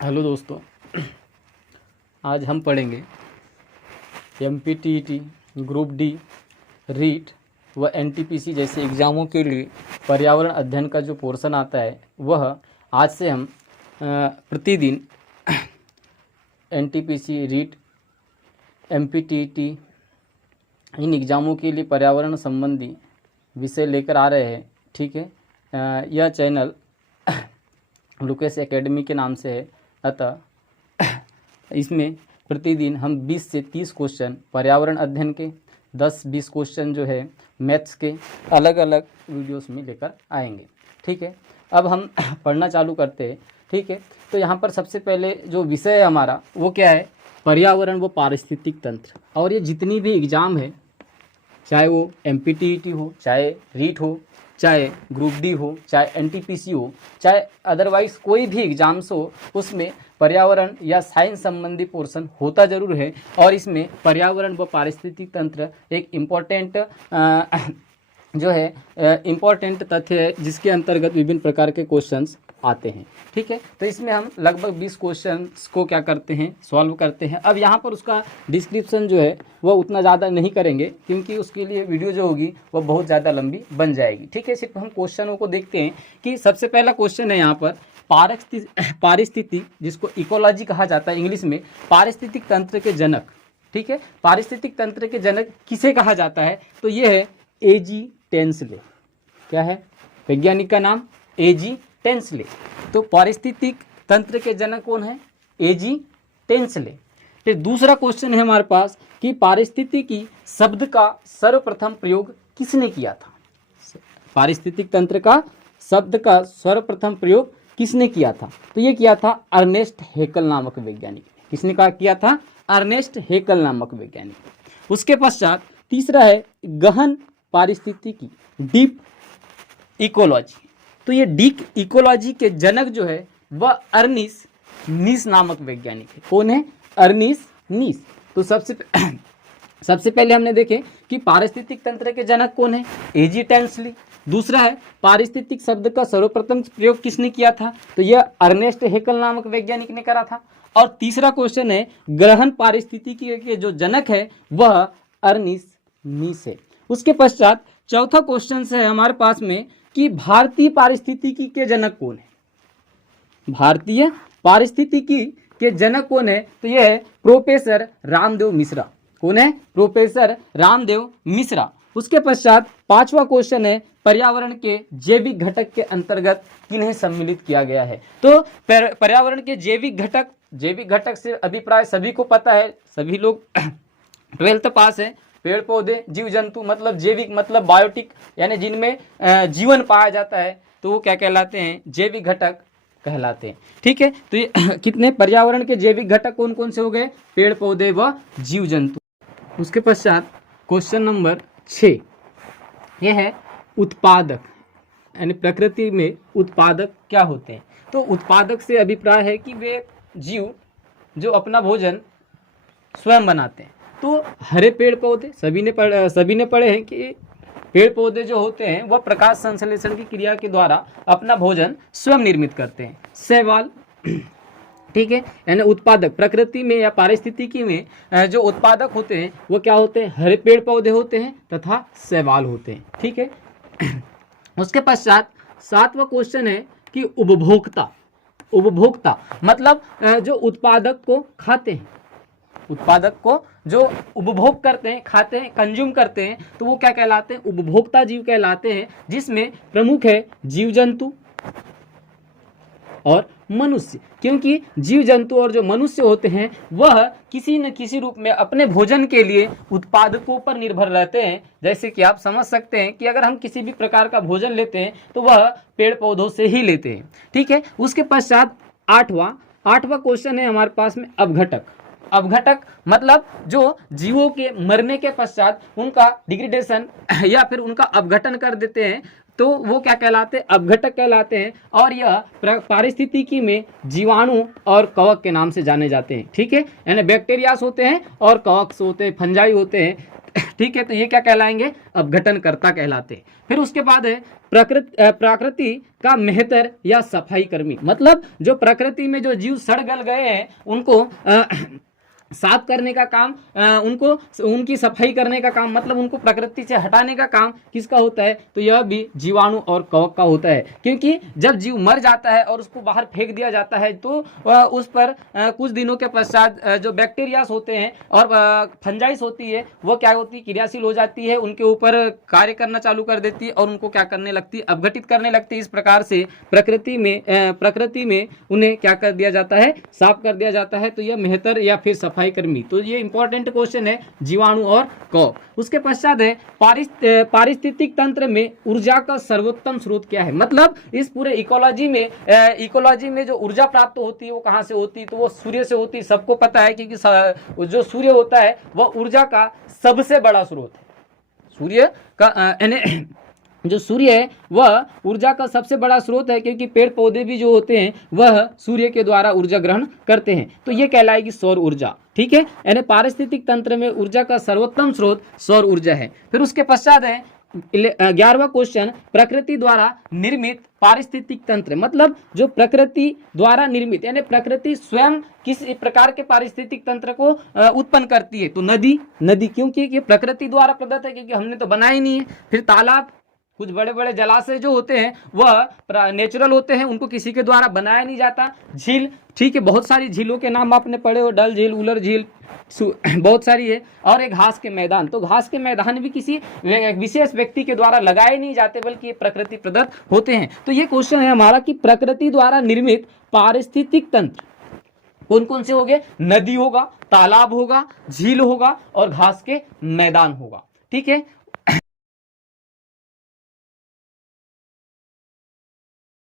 Hello दोस्तों, आज हम पढ़ेंगे एमपीटीईटी, ग्रुप डी, रीट व एनटीपीसी जैसे एग्ज़ामों के लिए पर्यावरण अध्ययन का जो पोर्शन आता है वह आज से हम प्रतिदिन एनटीपीसी, रीट, एमपीटीईटी इन एग्ज़ामों के लिए पर्यावरण संबंधी विषय लेकर आ रहे हैं। ठीक है, यह चैनल लुकेश एकेडमी के नाम से है। अतः इसमें प्रतिदिन हम 20 से 30 क्वेश्चन पर्यावरण अध्ययन के, 10-20 क्वेश्चन जो है मैथ्स के अलग अलग वीडियोस में लेकर आएंगे। ठीक है, अब हम पढ़ना चालू करते हैं। ठीक है, तो यहाँ पर सबसे पहले जो विषय है हमारा वो क्या है? पर्यावरण व पारिस्थितिक तंत्र। और ये जितनी भी एग्ज़ाम है, चाहे वो एमपीटीईटी हो, चाहे रीट हो, चाहे ग्रुप डी हो, चाहे एनटीपीसी हो, चाहे अदरवाइज कोई भी एग्जाम्स हो, उसमें पर्यावरण या साइंस संबंधी पोर्शन होता जरूर है। और इसमें पर्यावरण व पारिस्थितिक तंत्र एक इम्पॉर्टेंट जो है इम्पॉर्टेंट तथ्य है, जिसके अंतर्गत विभिन्न प्रकार के क्वेश्चंस आते हैं। ठीक है, तो इसमें हम लगभग 20 क्वेश्चंस को क्या करते हैं, सॉल्व करते हैं। अब यहाँ पर उसका डिस्क्रिप्शन जो है वह उतना ज़्यादा नहीं करेंगे, क्योंकि उसके लिए वीडियो जो होगी वह बहुत ज़्यादा लंबी बन जाएगी। ठीक है, सिर्फ हम क्वेश्चनों को देखते हैं कि सबसे पहला क्वेश्चन है यहाँ पर पारिस्थितिक, जिसको इकोलॉजी कहा जाता है इंग्लिश में, पारिस्थितिक तंत्र के जनक। ठीक है, पारिस्थितिक तंत्र के जनक किसे कहा जाता है? तो ये है एजी टेंसले। क्या है वैज्ञानिक का नाम? एजी टेंसले। तो पारिस्थितिक तंत्र के जनक कौन है? एजी टेंसले। फिर दूसरा क्वेश्चन है हमारे पास कि पारिस्थितिकी शब्द का सर्वप्रथम प्रयोग किसने किया था? पारिस्थितिक तंत्र का शब्द का सर्वप्रथम प्रयोग किसने किया था? तो ये किया था अर्नेस्ट हेकल नामक वैज्ञानिक। किसने किया था? अर्नेस्ट हेकल नामक वैज्ञानिक। उसके पश्चात तीसरा है गहन पारिस्थितिकी, डीप इकोलॉजी। तो ये डीप इकोलॉजी के जनक जो है वह अर्निस नीस नामक वैज्ञानिक है। कौन है? अर्निस नीस। तो सबसे पहले हमने देखे कि पारिस्थितिक तंत्र के जनक कौन है? एजी टेंसली। दूसरा है पारिस्थितिक शब्द का सर्वप्रथम प्रयोग किसने किया था? तो यह अर्नेस्ट हेकल नामक वैज्ञानिक ने करा था। और तीसरा क्वेश्चन है गहन पारिस्थितिकी के जो जनक है वह अर्निस नीस है। उसके पश्चात चौथा क्वेश्चन है हमारे पास में कि भारतीय पारिस्थितिकी के जनक कौन है? भारतीय पारिस्थितिकी के जनक कौन है? तो यह है प्रोफेसर रामदेव मिश्रा। कौन है? प्रोफेसर रामदेव मिश्रा। उसके पश्चात पांचवा क्वेश्चन है पर्यावरण के जैविक घटक के अंतर्गत किन्हें सम्मिलित किया गया है? तो पर्यावरण के जैविक घटक से अभिप्राय सभी को पता है, सभी लोग 12th पास है। पेड़ पौधे, जीव जंतु, मतलब जैविक मतलब बायोटिक, यानी जिनमें जीवन पाया जाता है, तो वो क्या कहलाते हैं? जैविक घटक कहलाते हैं। ठीक है, तो ये कितने पर्यावरण के जैविक घटक कौन कौन से हो गए? पेड़ पौधे व जीव जंतु। उसके पश्चात क्वेश्चन नंबर 6 ये है उत्पादक, यानी प्रकृति में उत्पादक क्या होते हैं? तो उत्पादक से अभिप्राय है कि वे जीव जो अपना भोजन स्वयं बनाते हैं। तो हरे पेड़ पौधे, सभी ने पढ़े हैं कि पेड़ पौधे जो होते हैं वह प्रकाश संश्लेषण की क्रिया के द्वारा अपना भोजन स्वयं निर्मित करते हैं। शैवाल, ठीक है, यानी उत्पादक प्रकृति में या पारिस्थितिकी में जो उत्पादक होते हैं वो क्या होते हैं? हरे पेड़ पौधे होते हैं तथा शैवाल होते हैं। ठीक है, उसके पश्चात 7वां क्वेश्चन है कि उपभोक्ता मतलब जो उत्पादक को खाते हैं, उत्पादक को जो उपभोग करते हैं, खाते हैं, कंज्यूम करते हैं, तो वो क्या कहलाते हैं? उपभोक्ता जीव कहलाते हैं, जिसमें प्रमुख है जीव जंतु और मनुष्य। क्योंकि जीव जंतु और जो मनुष्य होते हैं वह किसी न किसी रूप में अपने भोजन के लिए उत्पादकों पर निर्भर रहते हैं। जैसे कि आप समझ सकते हैं कि अगर हम किसी भी प्रकार का भोजन लेते हैं तो वह पेड़ पौधों से ही लेते हैं। ठीक है, उसके पश्चात आठवां क्वेश्चन है हमारे पास में अवघटक मतलब जो जीवों के मरने के पश्चात उनका डिग्रेडेशन या फिर उनका अपघटन कर देते हैं, तो वो क्या कहलाते हैं? अपघटक कहलाते हैं। और यह पारिस्थितिकी में जीवाणु और कवक के नाम से जाने जाते हैं। ठीक है, यानी बैक्टीरियास होते हैं और कवक्स होते हैं, फंजाई होते हैं। ठीक है, तो ये क्या कहलाएंगे, अपघटनकर्ता कहलाते हैं। फिर उसके बाद है प्रकृति का मेहतर या सफाई कर्मी, मतलब जो प्रकृति में जो जीव सड़ गल गए हैं उनको साफ करने का काम, उनको उनकी सफाई करने का काम, मतलब उनको प्रकृति से हटाने का काम किसका होता है, तो यह भी जीवाणु और कवक का होता है। क्योंकि जब जीव मर जाता है और उसको बाहर फेंक दिया जाता है तो उस पर कुछ दिनों के पश्चात जो बैक्टीरियास होते हैं और फंजाइस होती है वो क्या होती है, क्रियाशील हो जाती है, उनके ऊपर कार्य करना चालू कर देती है और उनको क्या करने लगती है, अपघटित करने लगती है। इस प्रकार से प्रकृति में उन्हें क्या कर दिया जाता है, साफ कर दिया जाता है। तो यह मेहतर या फिर सफाई कर्मी, तो ये इंपॉर्टेंट क्वेश्चन है, जीवाणु और कवक। उसके पश्चात है पारिस्थितिक तंत्र में ऊर्जा का सर्वोत्तम स्रोत क्या है, मतलब इस पूरे इकोलॉजी में जो ऊर्जा प्राप्त होती है वो कहां से होती है, तो वो सूर्य से होती है। सबको पता है क्योंकि जो सूर्य होता है वह ऊर्जा का सबसे बड़ा स्रोत है। सूर्य का जो सूर्य है वह ऊर्जा का सबसे बड़ा स्रोत है, क्योंकि पेड़ पौधे भी जो होते हैं वह सूर्य के द्वारा ऊर्जा ग्रहण करते हैं। तो ये कहलाएगी सौर ऊर्जा। ठीक है, यानी पारिस्थितिक तंत्र में ऊर्जा का सर्वोत्तम स्रोत सौर ऊर्जा है। फिर उसके पश्चात है 11वां क्वेश्चन, प्रकृति द्वारा निर्मित पारिस्थितिक तंत्र, मतलब जो प्रकृति द्वारा निर्मित, यानी प्रकृति स्वयं किस प्रकार के पारिस्थितिक तंत्र को उत्पन्न करती है, तो नदी क्योंकि ये प्रकृति द्वारा प्रदत्त है, क्योंकि हमने तो बनाया नहीं है। फिर तालाब, कुछ बड़े बड़े जलाशय जो होते हैं वह नेचुरल होते हैं, उनको किसी के द्वारा बनाया नहीं जाता। झील, ठीक है, बहुत सारी झीलों के नाम आपने पढ़े हो, डल झील, उलर झील, बहुत सारी है। और एक घास के मैदान, तो घास के मैदान भी किसी विशेष व्यक्ति के द्वारा लगाए नहीं जाते, बल्कि ये प्रकृति प्रदत्त होते हैं। तो ये क्वेश्चन है हमारा कि प्रकृति द्वारा निर्मित पारिस्थितिक तंत्र कौन कौन से हो गए, नदी होगा, तालाब होगा, झील होगा और घास के मैदान होगा। ठीक है,